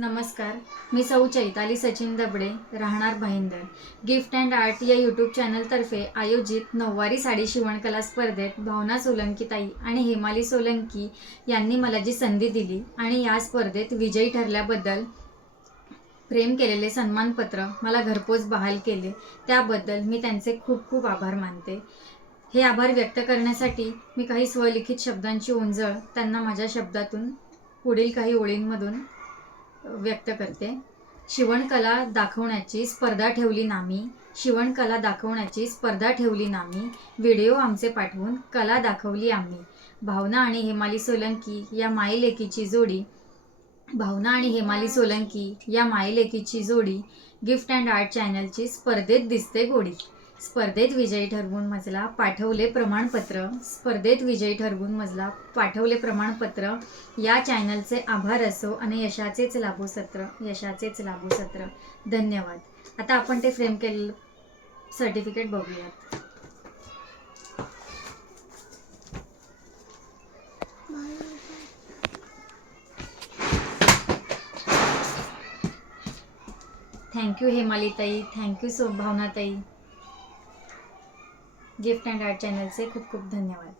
नमस्कार. मी सौ चैताली सचिन दबडे राहणार भाईंदर गिफ्ट अँड आर्ट या यूट्यूब चॅनलतर्फे आयोजित नऊवारी साडी शिवणकला स्पर्धेत भावना सोलंकीताई आणि हेमाली सोलंकी यांनी मला जी संधी दिली आणि या स्पर्धेत विजयी ठरल्याबद्दल प्रेम केलेले सन्मानपत्र मला घरपोच बहाल केले त्याबद्दल मी त्यांचे खूप खूप आभार मानते. हे आभार व्यक्त करण्यासाठी मी काही स्वलिखित शब्दांची ओंजळ त्यांना माझ्या शब्दातून पुढील काही ओळींमधून व्यक्त करते. शिवणकला दाखवण्याची स्पर्धा ठेवली नामी. शिवणकला दाखवण्याची स्पर्धा ठेवली नामी. व्हिडिओ आमचे पाठवून कला दाखवली आम्ही. भावना आणि हेमाली सोलंकी या मायलेकीची जोडी. भावना आणि हेमाली सोलंकी या मायलेकीची जोडी. गिफ्ट अँड आर्ट चॅनलची स्पर्धेत दिसते गोडी. स्पर्धेत विजयी ठरवून मजला पाठवले प्रमाणपत्र. स्पर्धेत विजयी ठरवून मजला पाठवले प्रमाणपत्र. या चॅनलचे आभार असो आणि यशाचेच लाभो सत्र यशाचेच लाभो सत्र. धन्यवाद. आता आपण ते फ्रेम केलेलं सर्टिफिकेट बघूयात. थँक्यू हेमालीताई थँक्यू सो भावनाताई गिफ्ट अँड आर्ट चॅनलचे खूप खूप धन्यवाद.